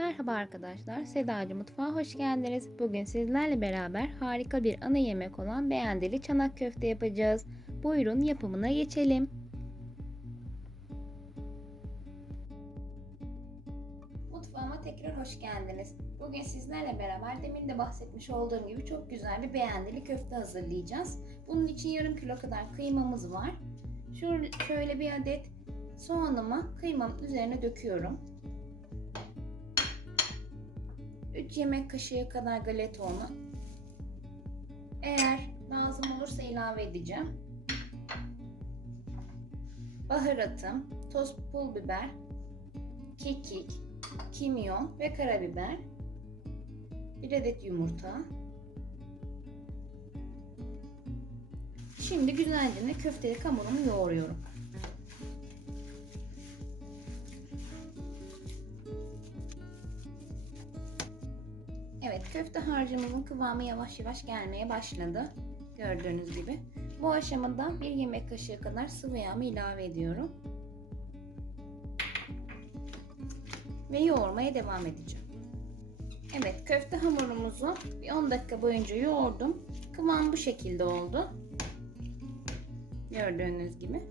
Merhaba arkadaşlar, Sedacı Mutfağa hoş geldiniz. Bugün sizlerle beraber harika bir ana yemek olan beğendili çanak köfte yapacağız. Buyurun yapımına geçelim. Mutfağıma tekrar hoş geldiniz. Bugün sizlerle beraber demin de bahsetmiş olduğum gibi çok güzel bir beğendili köfte hazırlayacağız. Bunun için yarım kilo kadar kıymamız var. Şöyle, bir adet soğanımı kıymamın üzerine döküyorum. 3 yemek kaşığı kadar galeta unu. Eğer lazım olursa ilave edeceğim. Baharatım, toz pul biber, kekik, kimyon ve karabiber. Bir adet yumurta. Şimdi güzelce köfteli hamurumu yoğuruyorum. Köfte harcımızın kıvamı yavaş yavaş gelmeye başladı. Gördüğünüz gibi. Bu aşamada bir yemek kaşığı kadar sıvı yağımı ilave ediyorum. Ve yoğurmaya devam edeceğim. Evet köfte hamurumuzu bir 10 dakika boyunca yoğurdum. Kıvam bu şekilde oldu. Gördüğünüz gibi.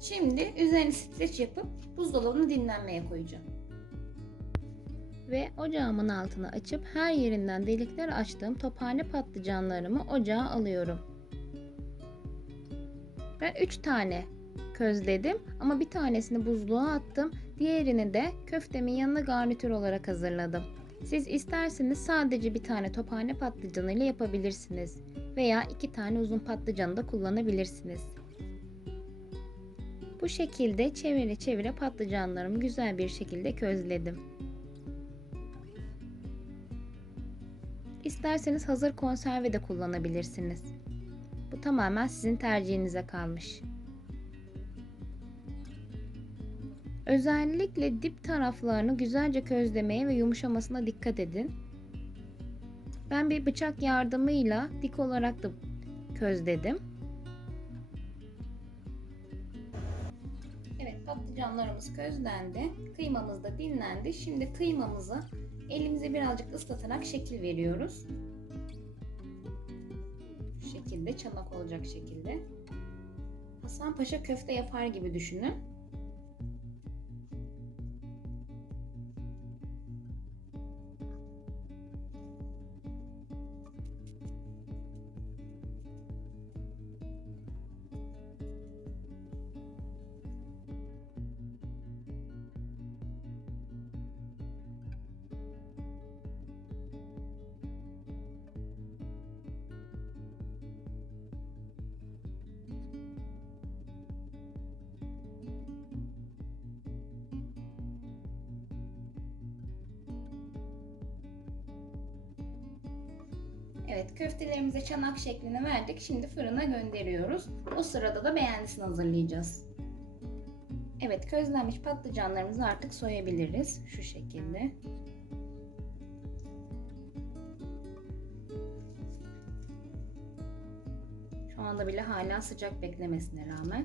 Şimdi üzerine streç yapıp buzdolabına dinlenmeye koyacağım ve ocağımın altını açıp her yerinden delikler açtığım tophane patlıcanlarımı ocağa alıyorum. Ben 3 tane közledim ama bir tanesini buzluğa attım. Diğerini de köftemin yanına garnitür olarak hazırladım. Siz isterseniz sadece bir tane tophane patlıcanı ile yapabilirsiniz veya iki tane uzun patlıcanı da kullanabilirsiniz. Bu şekilde çevire çevire patlıcanlarımı güzel bir şekilde közledim. İsterseniz hazır konserve de kullanabilirsiniz. Bu tamamen sizin tercihinize kalmış. Özellikle dip taraflarını güzelce közlemeye ve yumuşamasına dikkat edin. Ben bir bıçak yardımıyla dik olarak da közledim. Evet patlıcanlarımız közlendi. Kıymamız da dinlendi. Şimdi kıymamızı elimize birazcık ıslatarak şekil veriyoruz. Şu şekilde çanak olacak şekilde. Hasan Paşa köfte yapar gibi düşünün. Evet köftelerimize çanak şeklini verdik. Şimdi fırına gönderiyoruz. O sırada da beğendisini hazırlayacağız. Evet közlenmiş patlıcanlarımızı artık soyabiliriz. Şu şekilde. Şu anda bile hala sıcak beklemesine rağmen.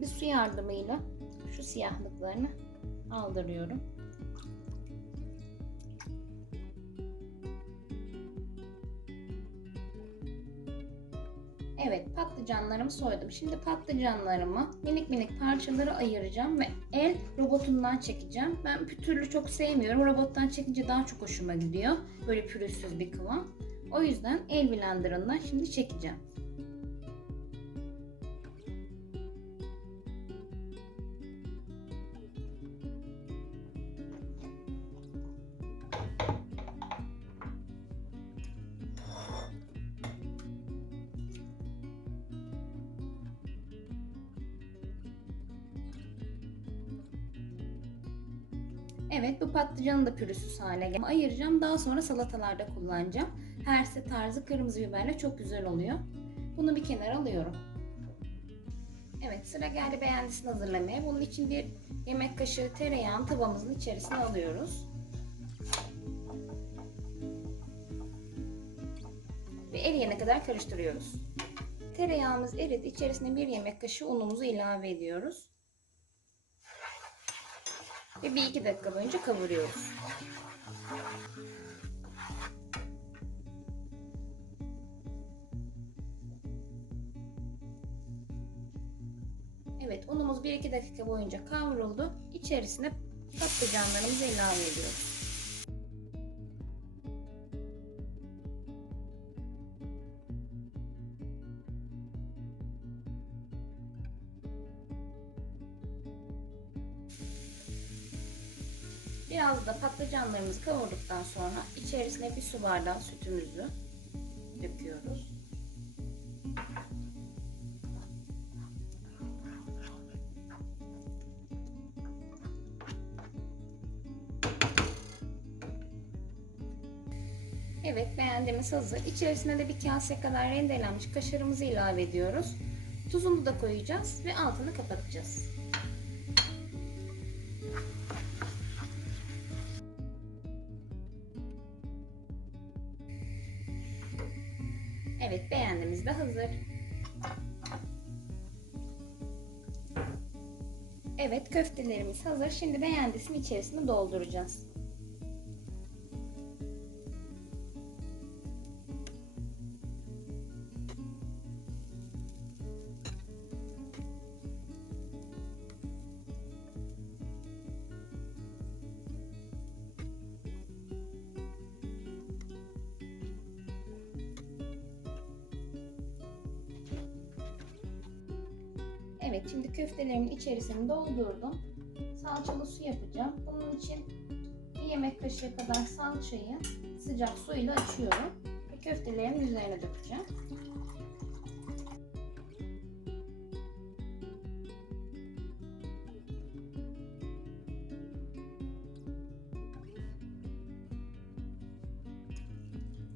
Bir su yardımıyla şu siyahlıklarını aldırıyorum. Evet patlıcanlarımı soydum. Şimdi patlıcanlarımı minik minik parçalara ayıracağım ve el robotundan çekeceğim. Ben pütürlü çok sevmiyorum. Robottan çekince daha çok hoşuma gidiyor. Böyle pürüzsüz bir kıvam. O yüzden el blenderından şimdi çekeceğim. Evet bu patlıcanı da pürüzsüz hale getirdim. Ayıracağım. Daha sonra salatalarda kullanacağım. Herse tarzı kırmızı biberle çok güzel oluyor. Bunu bir kenara alıyorum. Evet sıra geldi beğendisini hazırlamaya. Bunun için bir yemek kaşığı tereyağını tavamızın içerisine alıyoruz. Ve eriyene kadar karıştırıyoruz. Tereyağımız eridi. İçerisine bir yemek kaşığı unumuzu ilave ediyoruz. Ve bir iki dakika boyunca kavuruyoruz. Evet unumuz 1-2 dakika boyunca kavruldu. İçerisine patlıcanlarımızı ilave ediyoruz. Biraz da patlıcanlarımızı kavurduktan sonra içerisine bir su bardağı sütümüzü döküyoruz. Evet beğendiğimiz hazır. İçerisine de bir kase kadar rendelenmiş kaşarımızı ilave ediyoruz. Tuzunu da koyacağız ve altını kapatacağız. Evet beğendiğimiz de hazır. Evet köftelerimiz hazır. Şimdi beğendisini içerisine dolduracağız. Evet şimdi köftelerimin içerisini doldurdum. Salçalı su yapacağım. Bunun için bir yemek kaşığı kadar salçayı sıcak suyla açıyorum. Ve köftelerimin üzerine dökeceğim.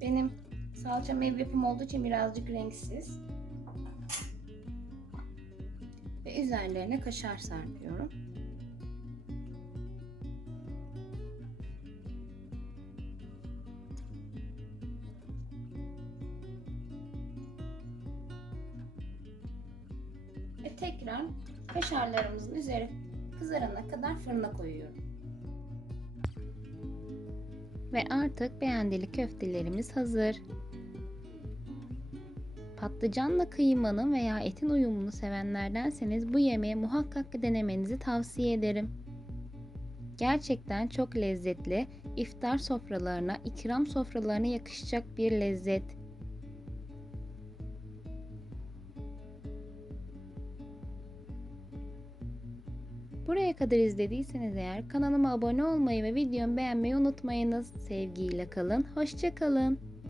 Benim salçam ev olduğu için birazcık renksiz. Üzerlerine kaşar serpiyorum. Ve tekrar kaşarlarımızın üzeri kızarana kadar fırına koyuyorum. Ve artık beğendili köftelerimiz hazır. Patlıcanla kıymanın veya etin uyumunu sevenlerdenseniz bu yemeği muhakkak denemenizi tavsiye ederim. Gerçekten çok lezzetli, iftar sofralarına, ikram sofralarına yakışacak bir lezzet. Buraya kadar izlediyseniz eğer kanalıma abone olmayı ve videomu beğenmeyi unutmayınız. Sevgiyle kalın, hoşça kalın.